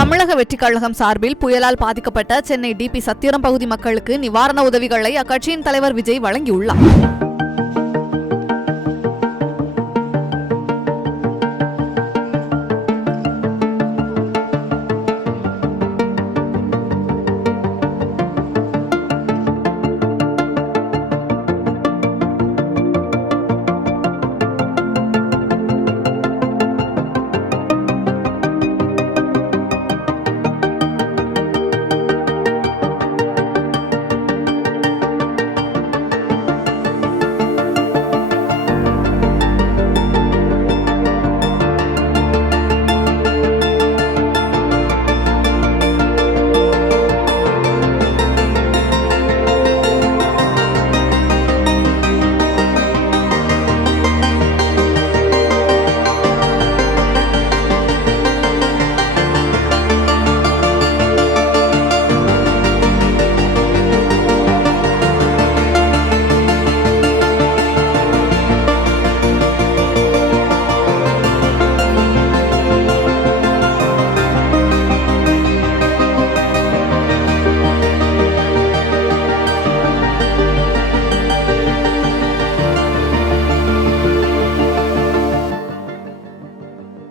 தமிழக வெற்றிக் கழகம் சார்பில் புயலால் பாதிக்கப்பட்ட சென்னை டிபி சத்திரம் பகுதி மக்களுக்கு நிவாரண உதவிகளை அக்கட்சியின் தலைவர் விஜய் வழங்கியுள்ளார்.